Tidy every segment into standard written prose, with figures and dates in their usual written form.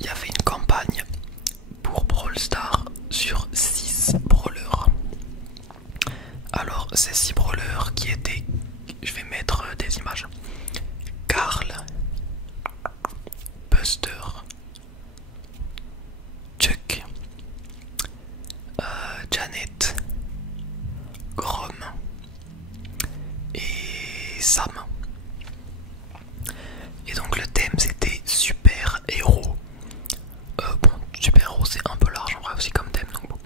il y avait une campagne pour Brawl Stars sur 6 brawlers. Alors ces 6 brawlers qui étaient, je vais mettre des images, Carl, Buster, Chuck, Janet, Grom et Sam. Et donc le thème c'était super héros. Bon, super héros c'est un peu large en vrai aussi comme thème, donc bon.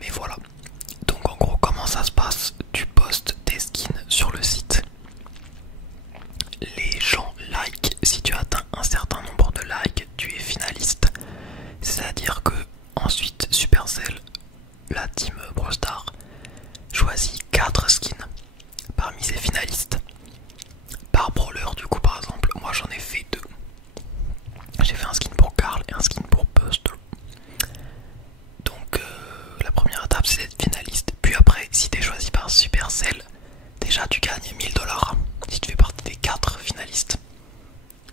Mais voilà. Donc en gros comment ça se passe? Tu postes tes skins sur le site. Les gens like, si tu atteins un certain nombre de likes, tu es finaliste. C'est-à-dire que ensuite Supercell, la team Brawl Stars, choisit 4 skins parmi ces finalistes. Par brawler du coup par exemple, moi j'en ai fait 2. J'ai fait un skin pour Carl et un skin pour Buster. Donc la première étape c'est d'être finaliste. Puis après si t'es choisi par Supercell, déjà tu gagnes 1000 $. Si tu fais partie des 4 finalistes.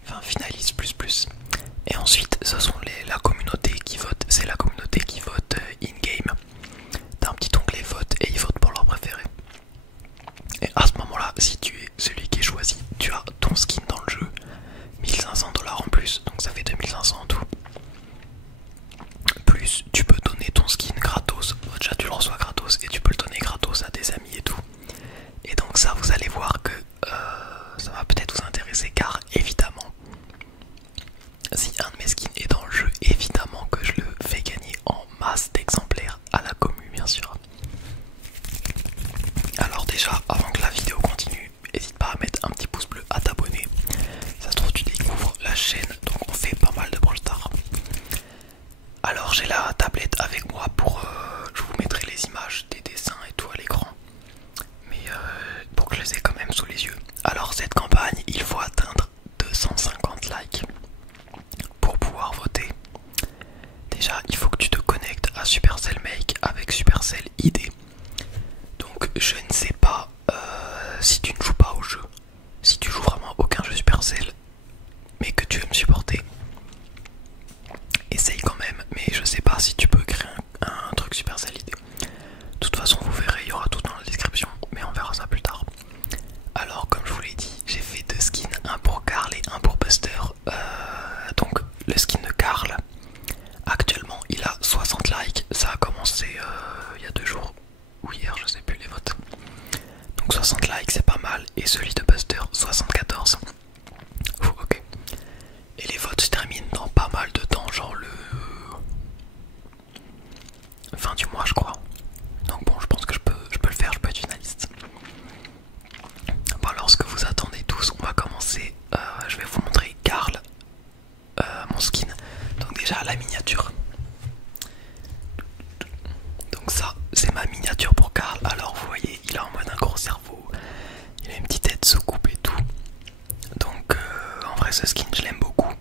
Enfin finalistes plus. Et ensuite ce sont la communauté qui vote. C'est la communauté qui vote in-game. T'as un petit onglet vote et ils votent pour leur préféré. Et à ce moment là, si tu es celui qui est choisi, tu as ton skin dans le jeu. 1500 $ en plus, donc ça fait 2500 en tout. Plus tu peux donner ton skin gratos. Déjà tu le reçois gratos et tu peux le donner gratos à tes amis et tout. Et donc ça vous allez voir que ça va peut-être vous intéresser car évidemment si un de mes skins est dans le jeu, évidemment que je le fais gagner en masse d'exemplaires à la commu bien sûr. Alors déjà avant que la vidéo continue, n'hésite pas à mettre un petit pouce bleu, à t'abonner. Ça se trouve tu découvres la chaîne, donc on fait pas mal de Brawl Stars. Alors j'ai la tablette avec moi pour je vous mettrai les images des dessins et tout à l'écran. Mais pour que je les ai quand même sous les yeux. Alors cette campagne, il faut atteindre 250 likes pour pouvoir voter. Déjà il faut que tu te connectes à Supercell Make avec Supercell ID. Donc je ne sais pas si tu ne joues pas au jeu, si tu joues vraiment aucun jeu Supercell mais que tu veux me supporter, essaye quand même. Mais je sais pas si tu peux créer un truc Supercell ID. De toute façon vous verrez, il y aura tout dans la description, mais on verra ça plus tard. Alors comme je vous l'ai dit, j'ai fait 2 skins, un pour Carl et un pour Buster. Donc le skin de Carl, actuellement il a 60 likes, ça a commencé il y a 2 jours, ou hier je sais plus les votes. Donc 60 likes c'est pas mal, et celui de Buster 74. Ok. Et les votes se terminent dans pas mal de temps, genre le fin du mois je crois. Donc bon je pense que je peux le faire, je peux être finaliste. Bon alors ce que vous attendez tous, on va commencer. Je vais vous montrer Carl, mon skin. Donc déjà la miniature. Donc ça c'est ma miniature pour Carl. Alors vous voyez il a en mode un gros cerveau, il a une petite tête sous coupe et tout. Donc en vrai ce skin je l'aime beaucoup.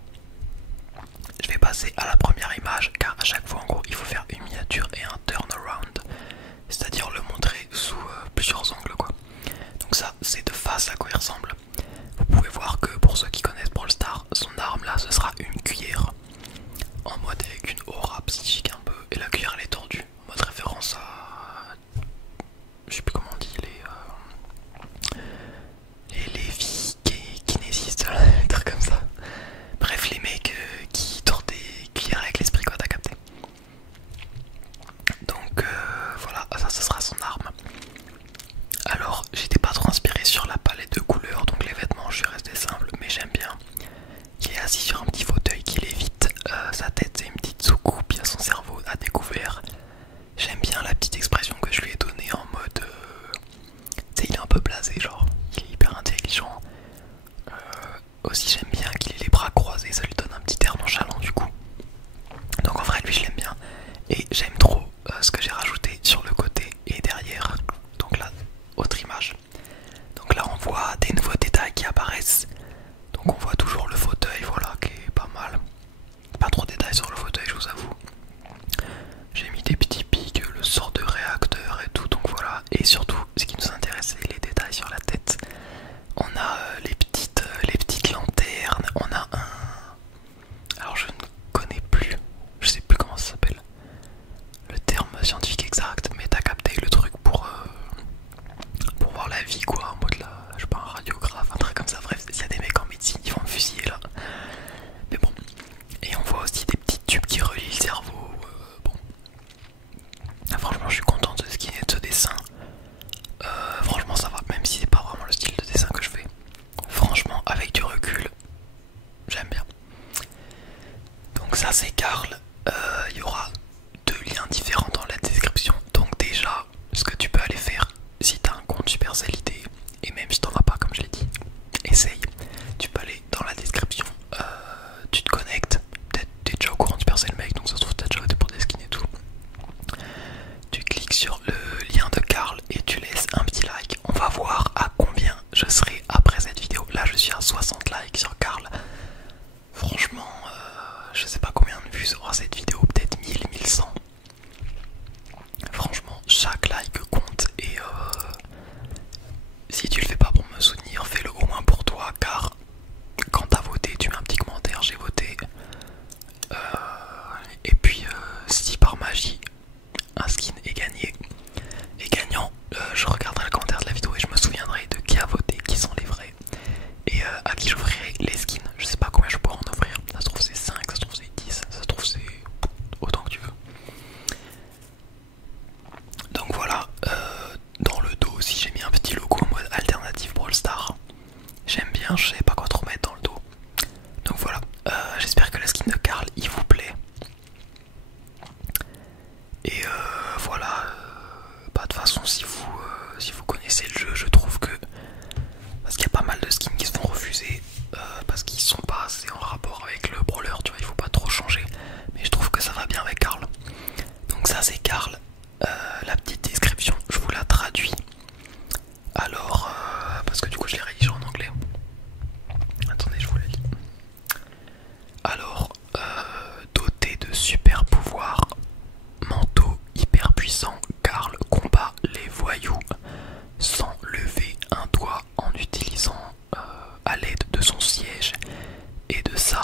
Je vais passer à la première image car à chaque fois en gros il faut faire une miniature et un turnaround. C'est-à-dire le montrer sous plusieurs angles quoi. Donc ça c'est de face à quoi il ressemble. Vous pouvez voir que pour ceux qui connaissent Brawl Stars, son arme là ce sera une cuillère. En mode avec une aura psychique un peu. Et la cuillère elle est tordue. En mode référence à... Je sais plus comment on dit les filles qui n'existent, des trucs comme ça. Bref les mecs qui tordent des cuillères avec l'esprit quoi, t'as capté. Donc voilà, ça ce sera son arme. Alors j'étais pas trop inspiré sur la palette de couleurs, donc les vêtements je suis resté simple, mais j'aime bien. Il est assis sur un petit fauteuil Karl, il y aura deux liens différents dans la description. Donc déjà, ce que tu peux aller faire si tu as un compte Supercell ID, et même si t'en as pas comme je l'ai dit, essaye. Tu peux aller dans la description, tu te connectes, peut-être t'es déjà au courant de Supercell mec, donc ça se trouve t'as déjà voté pour des skins et tout. Tu cliques sur le lien de Karl et tu laisses un petit like. On va voir à combien je serai après cette vidéo. Là je suis à 60 likes sur Karl. Franchement, je sais pas combien de vues aura cette vidéo, peut-être 1000, 1100. Franchement, chaque like compte et si tu le fais pas pour me soutenir, fais-le au moins pour toi, car quand t'as voté, tu mets un petit commentaire, j'ai voté. Et puis si par magie un skin est gagné et gagnant, je regarderai le commentaire de la vidéo et je me souviendrai de qui a voté, qui sont les vrais et à qui j'offrirai les skins. Je sais pas combien je pourrais en offrir, ça se trouve c'est 5, ça se trouve c'est 10, ça se trouve c'est autant que tu veux. Donc voilà, dans le dos aussi j'ai mis un petit logo en mode alternative Brawl Stars. J'aime bien, je sais pas quoi trop mettre dans le dos. Donc voilà, j'espère que la skin de Karl il vous plaît. Et voilà, bah, de toute façon si vous connaissez le jeu, je trouve que parce qu'il y a pas mal de skins qui se font refuser parce qu'ils sont pas assez en rapport avec le brawler, tu vois, il faut pas trop changer. Mais je trouve que ça va bien avec Karl. Donc ça c'est Karl. La petite description, je vous la traduis. Alors, parce que du coup je l'ai rédigé en anglais. Attendez, je vous la lis. Alors, doté de super pouvoirs mentaux hyper puissants, Karl combat les voyous sans lever un doigt en utilisant à l'aide de son siège et de sa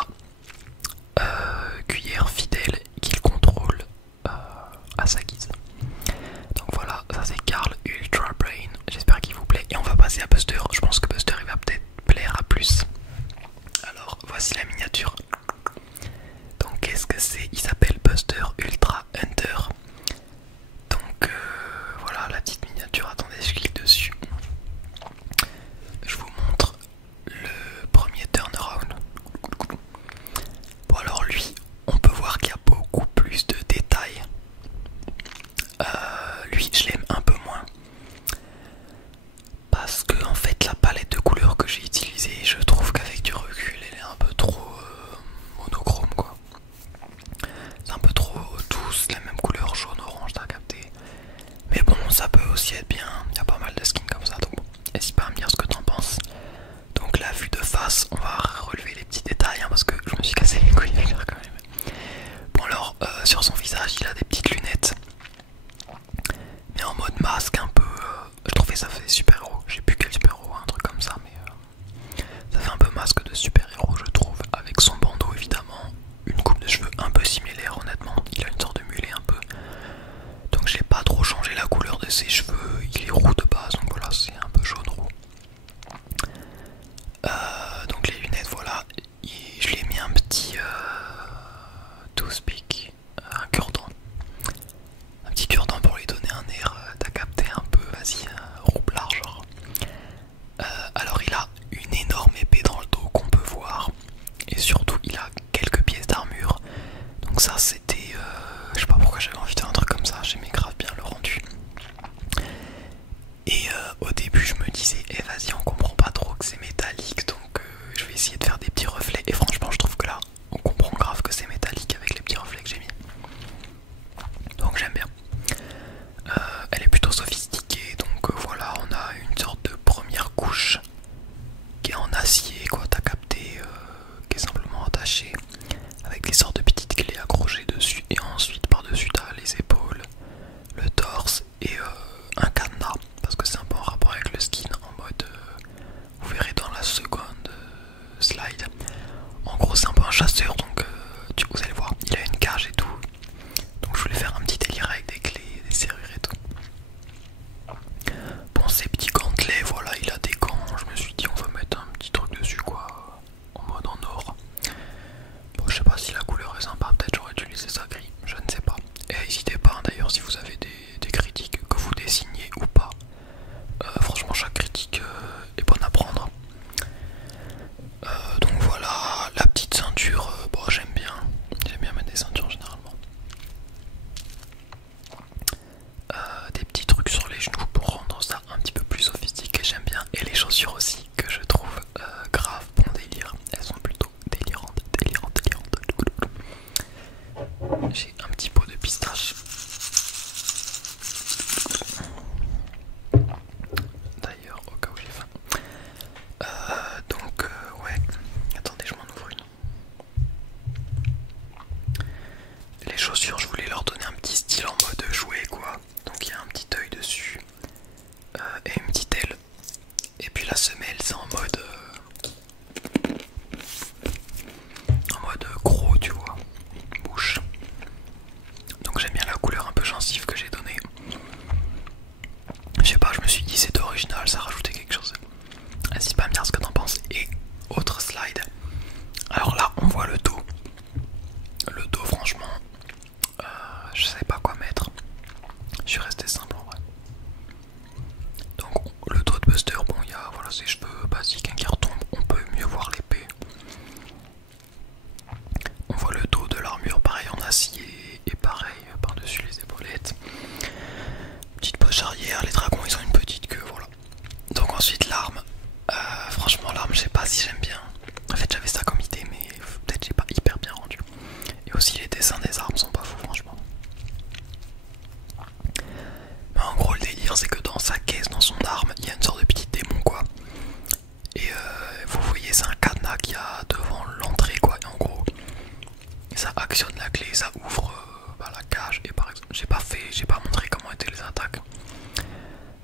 cuillère fidèle qu'il contrôle à sa guise. Donc voilà, ça c'est Karl Ultra Brain. J'espère qu'il vous plaît. Et on va passer à Buster. Je pense que Buster il va peut-être plaire à plus. Alors voici la miniature. Donc qu'est-ce que c'est? Il s'appelle Buster Ultra Hunter. Donc voilà la petite miniature. Attendez, je clique dessus. Je vous montre le premier turnaround. Bon alors lui, on peut voir qu'il y a beaucoup plus de détails. Lui je l'aime un peu moins parce que en fait la palette de couleurs que j'ai utilisée, je trouve qu'avec du recul elle est un peu trop monochrome quoi. C'est un peu trop tous la même couleur jaune orange, t'as capté. Mais bon ça peut aussi être bien, il y a pas mal de skins comme ça, donc bon, n'hésite pas à me dire ce que t'en penses. Donc la vue de face, on va relever les petits détails parce que je me suis cassé les couilles à le faire quand même. Bon alors sur son visage il a des petites lunettes, mais en mode masque un peu, je trouvais ça fait super héros, j'ai plus quel super héros, un truc comme ça, mais ça fait un peu masque de super héros je trouve, avec son bandeau évidemment, une coupe de cheveux un peu similaire honnêtement, il a une sorte de mulet un peu, donc j'ai pas trop changé la couleur de ses cheveux, il est roux de base, donc voilà c'est un peu jaune roux. Donc les lunettes voilà, je lui ai mis un petit toothpick, un cure-dent. Un petit cure-dent pour lui donner un air, t'as capté un peu, vas-y, roublard genre. Alors il a une énorme épée dans le dos qu'on peut voir. Et surtout il a quelques pièces d'armure. Donc ça c'était, je sais pas pourquoi j'avais envie de faire un truc comme ça, j'aimais grave bien le rendu. Et au début je me disais, eh vas-y on comprend pas trop que c'est métallique, donc je vais essayer de faire des petits reflets. Et franchement je trouve que là on comprend grave que c'est métallique avec les petits reflets que j'ai mis. Donc j'aime bien. Elle est plutôt sophistiquée, donc voilà, on a une sorte de première couche qui est en acier, quoi, t'as capté, qui est simplement attachée avec des sortes de petites clés accrochées dessus. J'ai un petit pot de pistache. D'ailleurs, au cas où j'ai faim. Ouais. Attendez, je m'en ouvre une. Les chaussures, je voulais leur donner un petit style en mode jouet, quoi. Donc il y a un petit œil dessus. Et une petite aile. Et puis la semelle, c'est en mode gros, tu vois. Bouche. Donc j'aime bien la couleur un peu gencive que j'ai donnée. Je sais pas, je me suis dit c'était original, ça rajoutait quelque chose. N'hésite pas à me dire ce que t'en penses. Et autre slide. Alors là, on voit le dos. Le dos, franchement, je sais pas quoi mettre. Je suis resté simple en vrai. Donc le dos de Buster, bon, il y a voilà, ses cheveux basiques qui retombent. On peut mieux voir l'épée. On voit le dos de l'armure, pareil en acier. Et pareil par-dessus les épaulettes. Petite poche arrière, les dragons ils ont une petite queue, voilà. Donc ensuite l'arme. Franchement l'arme, je sais pas si j'aime bien. En fait j'avais ça comme idée mais peut-être j'ai pas hyper bien rendu. Et aussi les dessins des armes sont pas fous franchement. Mais en gros le délire c'est que dans sa caisse, dans son arme, il y a une sorte de petit démon quoi. Et vous voyez c'est un cadenas qu'il y a devant l'entrée quoi. Et en gros ça actionne la clé, ça ouvre la cage. Et par exemple j'ai pas montré comment étaient les attaques.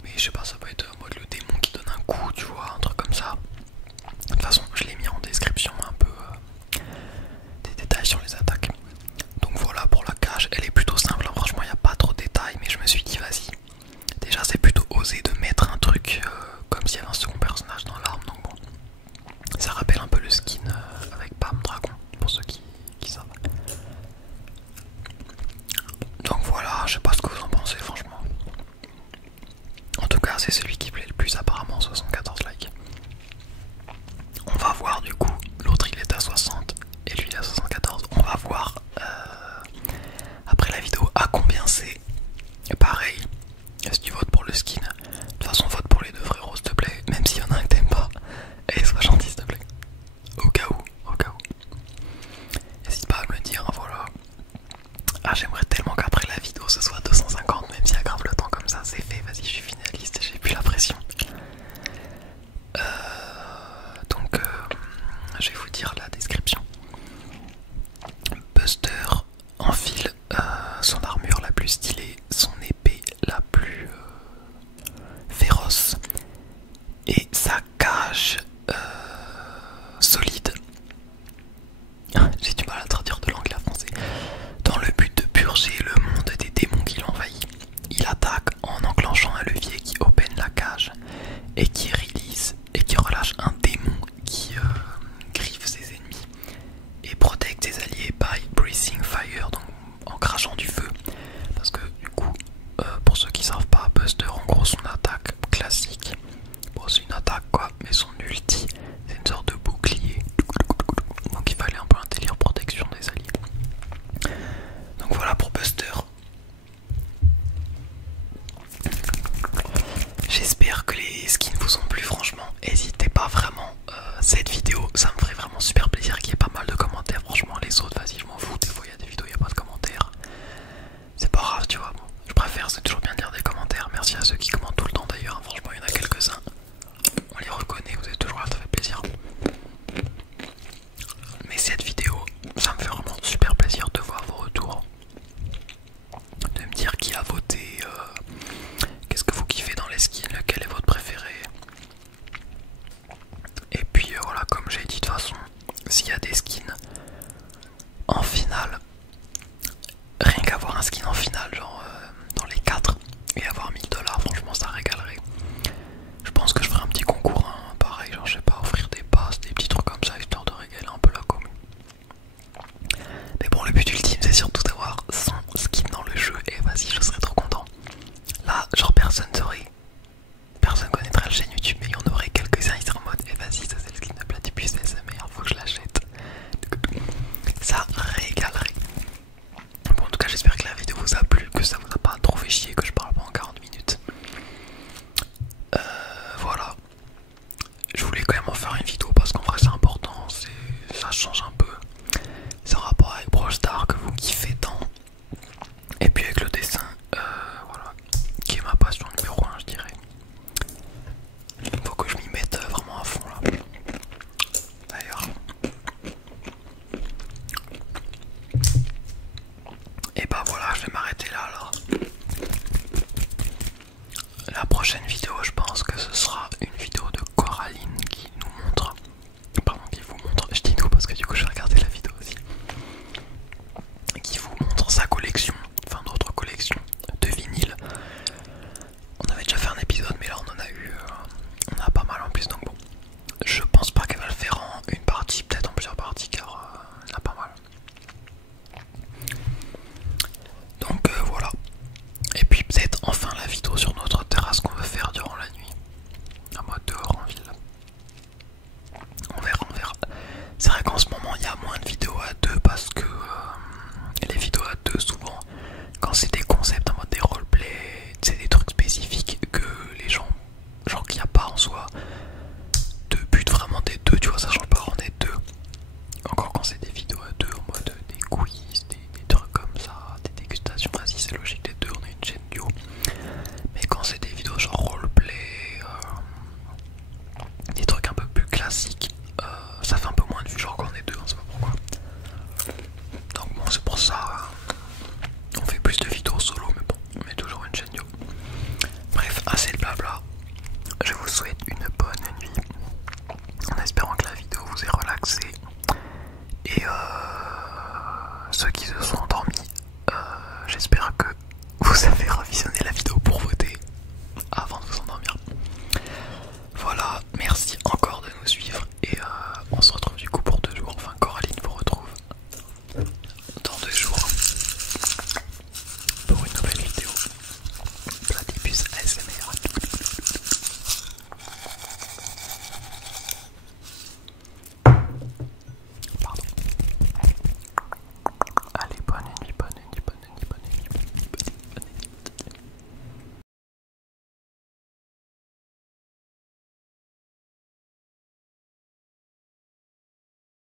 Mais je sais pas, ça peut être en mode le démon qui donne un coup, tu vois, un truc comme ça. De toute façon, je l'ai mis en description un peu des détails sur les attaques. Donc voilà pour la cage, elle est plutôt simple, hein. Franchement il n'y a pas trop de détails, mais je me suis dit vas-y. Déjà c'est plutôt osé de mettre un truc comme s'il y avait un second personnage dans l'arme, donc bon. Ça rappelle un peu le skin avec Pam Dragon, pour ceux qui savent. Donc voilà, je sais pas ce que vous en pensez franchement. En tout cas c'est celui qui plaît le plus apparemment, 74 likes. On va voir du coup, l'autre il est à 60 et lui il est à 74. On va voir après la vidéo à combien c'est. Et pareil, si tu votes pour le skin, de toute façon vote pour les deux frérots s'il te plaît. Même s'il y en a un que t'aimes pas, et sois gentil s'il te plaît. Au cas où, au cas où. N'hésite pas à me le dire, hein, voilà. Ah j'aimerais tellement qu'après la vidéo ce soit 250, même s'il y a grave le temps comme ça, c'est fait, vas-y je suis finaliste, j'ai plus la pression. Donc je vais vous dire la description. Buster enfile son armure la plus stylée, son épée la plus féroce et sa cage solide. J'ai du mal à traduire de l'anglais à français. Dans le but de purger le monde des démons qui l'envahit, il attaque en enclenchant un levier qui open la cage et qui release et qui relâche un démon qui griffe ses ennemis et protecte ses alliés by breathing fire, donc en crachant du feu. Parce que du coup, pour ceux qui savent pas, Buster en gros son attaque classique, bon c'est une attaque quoi, mais son ulti c'est une sorte de bouclier. Donc il fallait un peu un délire protection des alliés. Donc voilà pour Buster. J'espère que les skins vous ont plu. Et bah voilà, je vais m'arrêter là alors. La prochaine vidéo, je pense que ce sera une vidéo de Coraline qui nous montre. Pardon, qui vous montre. Je dis nous parce que du coup je vais regarder